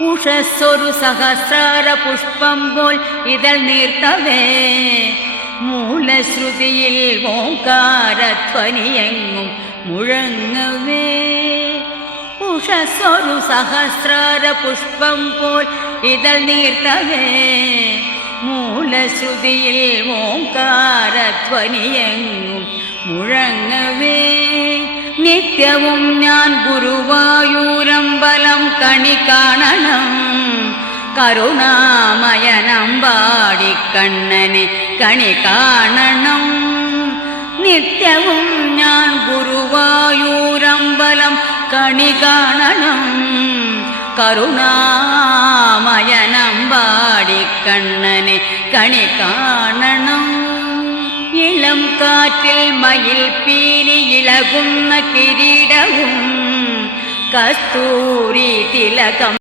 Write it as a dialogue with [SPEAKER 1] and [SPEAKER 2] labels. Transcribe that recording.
[SPEAKER 1] உஷசொரு சகசிரார புஷ்பம் போல் இதழ் நீர்த்தவே. மூலஸ்ருதியில் ஓங்காரத்வனியெங்கும் முழங்கவே. உஷசொரு சகசிரார புஷ்பம் போல் இதழ் நீர்த்தவே. மூலஸ்ருதியில் ஓங்காரத்வனியெங்கும் முழங்கவே. நித்யவும் ஞான் குருவாயூரம்ப காணலம் கருணாமயனம்பாடி கண்ணனே கணி காணனம் நித்யவும் ஞான் குருவாயூரம்பலம் கணி காணனம் கருணாமயனம்பாடி கண்ணனே கணி காணனம் இளம் காற்றில் மயில் பீலி இழகும் கிரீடவும் कस्तूरी तिलकम्